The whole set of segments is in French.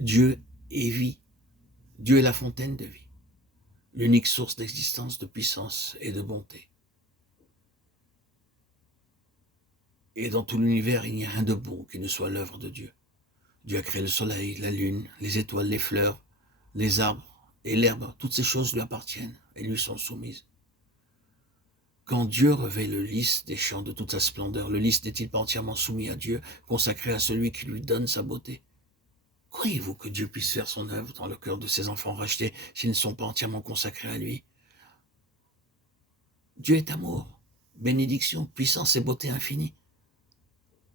Dieu est vie. Dieu est la fontaine de vie, l'unique source d'existence, de puissance et de bonté. Et dans tout l'univers, il n'y a rien de bon qui ne soit l'œuvre de Dieu. Dieu a créé le soleil, la lune, les étoiles, les fleurs, les arbres et l'herbe. Toutes ces choses lui appartiennent et lui sont soumises. Quand Dieu revêt le lys des champs de toute sa splendeur, le lys n'est-il pas entièrement soumis à Dieu, consacré à celui qui lui donne sa beauté? Croyez-vous que Dieu puisse faire son œuvre dans le cœur de ses enfants rachetés s'ils ne sont pas entièrement consacrés à lui? Dieu est amour, bénédiction, puissance et beauté infinie.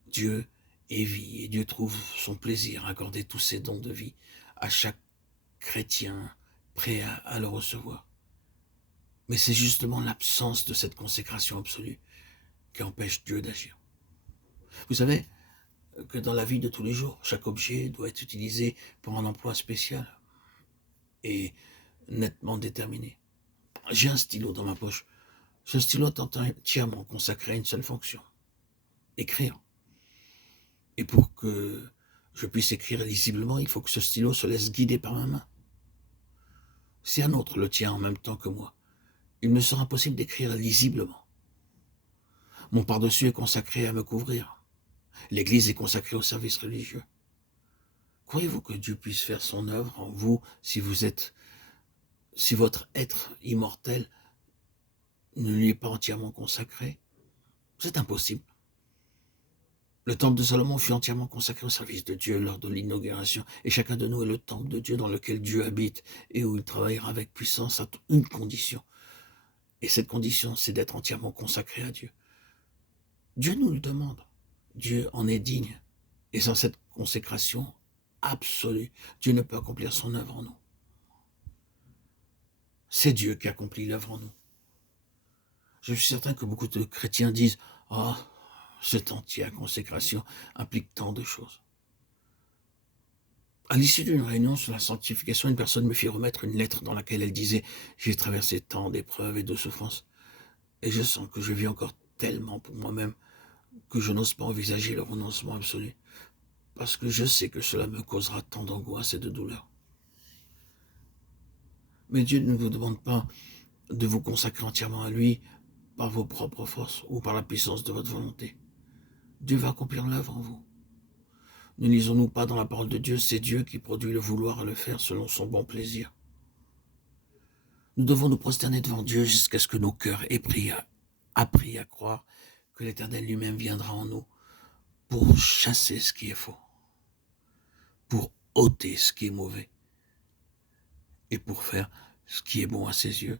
Dieu est vie et Dieu trouve son plaisir à accorder tous ses dons de vie à chaque chrétien prêt à le recevoir. Mais c'est justement l'absence de cette consécration absolue qui empêche Dieu d'agir. Vous savez que dans la vie de tous les jours, chaque objet doit être utilisé pour un emploi spécial et nettement déterminé. J'ai un stylo dans ma poche. Ce stylo est entièrement consacré à une seule fonction, écrire. Et pour que je puisse écrire lisiblement, il faut que ce stylo se laisse guider par ma main. Si un autre le tient en même temps que moi, il me sera impossible d'écrire lisiblement. Mon pardessus est consacré à me couvrir. L'Église est consacrée au service religieux. Croyez-vous que Dieu puisse faire son œuvre en vous si votre être immortel ne lui est pas entièrement consacré? C'est impossible. Le temple de Salomon fut entièrement consacré au service de Dieu lors de l'inauguration, et chacun de nous est le temple de Dieu dans lequel Dieu habite et où il travaillera avec puissance à une condition. Et cette condition, c'est d'être entièrement consacré à Dieu. Dieu nous le demande. Dieu en est digne. Et sans cette consécration absolue, Dieu ne peut accomplir son œuvre en nous. C'est Dieu qui accomplit l'œuvre en nous. Je suis certain que beaucoup de chrétiens disent « Ah, cette entière consécration implique tant de choses. » À l'issue d'une réunion sur la sanctification, une personne me fit remettre une lettre dans laquelle elle disait « J'ai traversé tant d'épreuves et de souffrances, et je sens que je vis encore tellement pour moi-même que je n'ose pas envisager le renoncement absolu, parce que je sais que cela me causera tant d'angoisse et de douleur. » Mais Dieu ne vous demande pas de vous consacrer entièrement à lui par vos propres forces ou par la puissance de votre volonté. Dieu va accomplir l'œuvre en vous. Ne lisons-nous pas dans la parole de Dieu, c'est Dieu qui produit le vouloir et le faire selon son bon plaisir. Nous devons nous prosterner devant Dieu jusqu'à ce que nos cœurs aient appris à croire que l'Éternel lui-même viendra en nous pour chasser ce qui est faux, pour ôter ce qui est mauvais et pour faire ce qui est bon à ses yeux